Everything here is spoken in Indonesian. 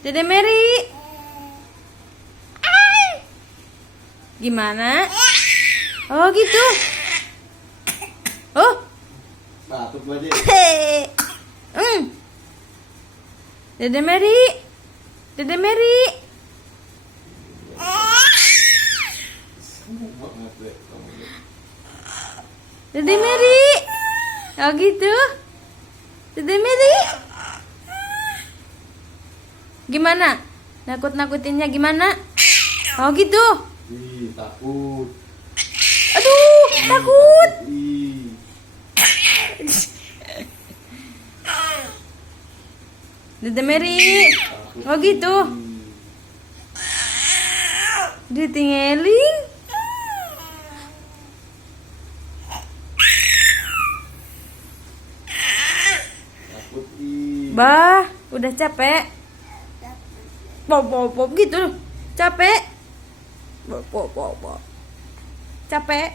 Dede Mary. Gimana? Oh gitu. Oh. Batuk gua aja. Dede Mary. Dede Mary. Dede Mary. Oh gitu. Dede Mary. Gimana? Nakut-nakutinnya gimana? Oh gitu. Ih, takut. Aduh, takut. Ih. Dede Mary. Oh gitu. Ditinggalin. Takut. Ih. Bah, udah capek. Pop gitu. Capek. Pop. Capek.